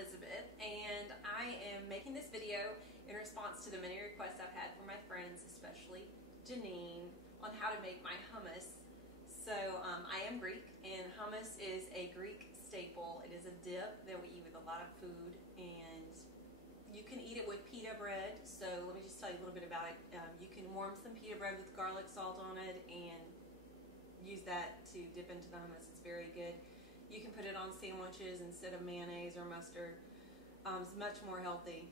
Elizabeth, and I am making this video in response to the many requests I've had from my friends, especially Janine, on how to make my hummus. So I am Greek, and hummus is a Greek staple. It is a dip that we eat with a lot of food, and you can eat it with pita bread. So let me just tell you a little bit about it. You can warm some pita bread with garlic salt on it and use that to dip into the hummus. It's very good. You can put it on sandwiches instead of mayonnaise or mustard. It's much more healthy.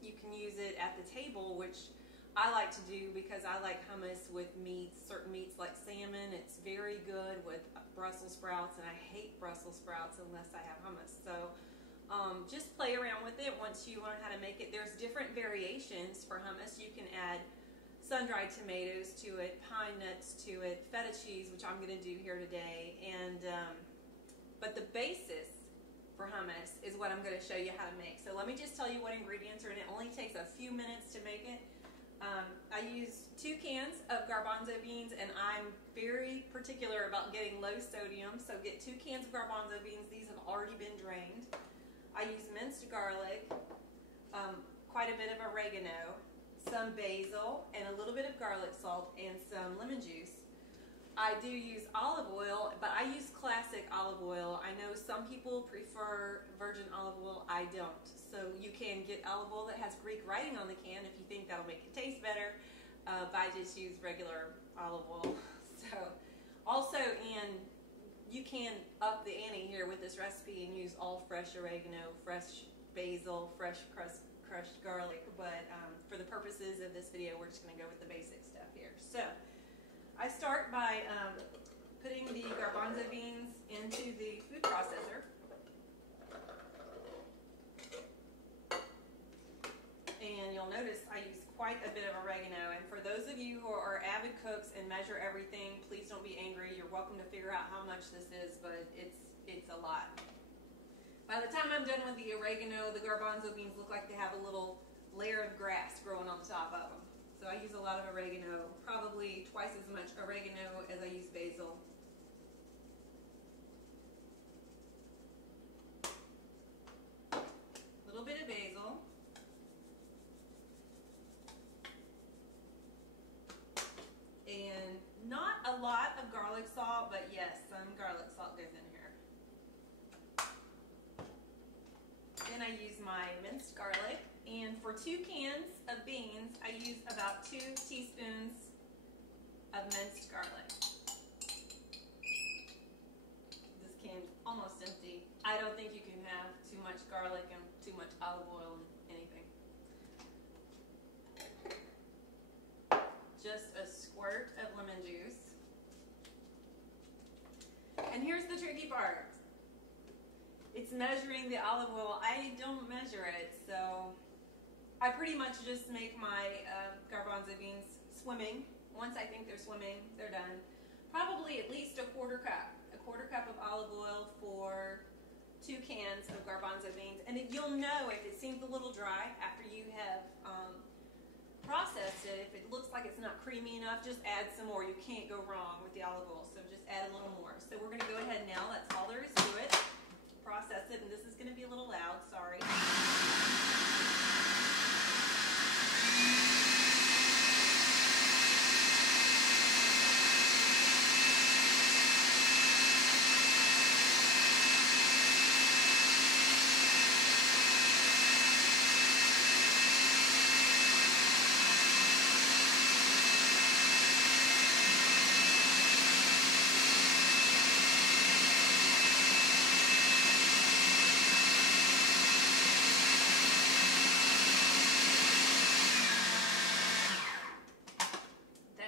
You can use it at the table, which I like to do because I like hummus with meats, certain meats like salmon. It's very good with Brussels sprouts, and I hate Brussels sprouts unless I have hummus. So just play around with it once you learn how to make it. There's different variations for hummus. You can add sun-dried tomatoes to it, pine nuts to it, feta cheese, which I'm going to do here today, and but the basis for hummus is what I'm going to show you how to make. So let me just tell you what ingredients are in it. It only takes a few minutes to make it. I use 2 cans of garbanzo beans, and I'm very particular about getting low sodium, so get 2 cans of garbanzo beans. These have already been drained. I use minced garlic, quite a bit of oregano, some basil, and a little bit of garlic salt, and some lemon juice. I do use olive oil, but I use classic olive oil. I know some people prefer virgin olive oil. I don't. So you can get olive oil that has Greek writing on the can if you think that'll make it taste better. But I just use regular olive oil. So also, you can up the ante here with this recipe and use all fresh oregano, fresh basil, fresh crushed garlic. But for the purposes of this video, we're just going to go with the basic stuff here. So I start by putting the garbanzo beans into the food processor. And you'll notice I use quite a bit of oregano. And for those of you who are avid cooks and measure everything, please don't be angry. You're welcome to figure out how much this is, but it's a lot. By the time I'm done with the oregano, the garbanzo beans look like they have a little layer of grass growing on the top of them. So I use a lot of oregano, probably twice as much oregano as I use basil. A little bit of basil. And not a lot of garlic salt, but yes, some garlic salt goes in here. Then I use my minced garlic, and for 2 cans of beans, I use about 2 teaspoons of minced garlic. This can's almost empty. I don't think you can have too much garlic and too much olive oil in anything. Just a squirt of lemon juice. And here's the tricky part. It's measuring the olive oil. I don't measure it, so I pretty much just make my garbanzo beans swimming. Once I think they're swimming, they're done. Probably at least a quarter cup. A quarter cup of olive oil for 2 cans of garbanzo beans. And you'll know if it seems a little dry after you have processed it. If it looks like it's not creamy enough, just add some more. You can't go wrong with the olive oil, so just add a little more. So we're going to go ahead now. That's all there is to it. Process it, and this is going to be a little loud, sorry.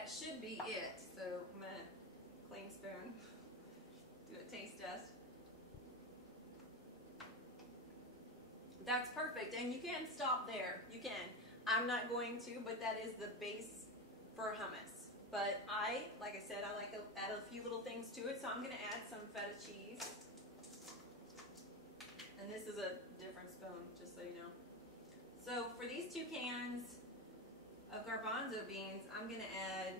Should be it. So I'm gonna clean spoon, do a taste test. That's perfect, and you can stop there. You can. I'm not going to, but that is the base for hummus. But like I said, I like to add a few little things to it, so I'm gonna add some feta cheese. And this is a different spoon, just so you know. So for these 2 cans of garbanzo beans, I'm going to add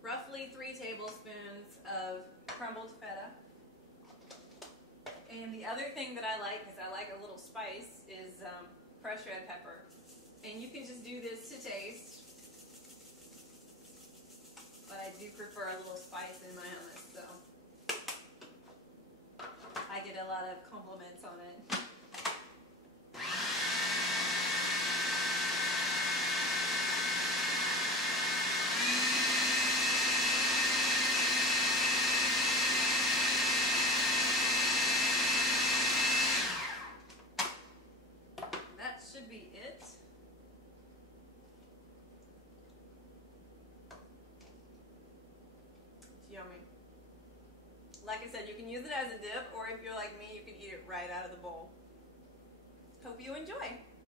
roughly 3 tablespoons of crumbled feta. And the other thing that I like, because I like a little spice, is fresh red pepper. And you can just do this to taste. But I do prefer a little spice in my hummus, so I get a lot of compliments on it. That should be it. Yummy. Like I said, you can use it as a dip, or if you're like me, you can eat it right out of the bowl. Hope you enjoy.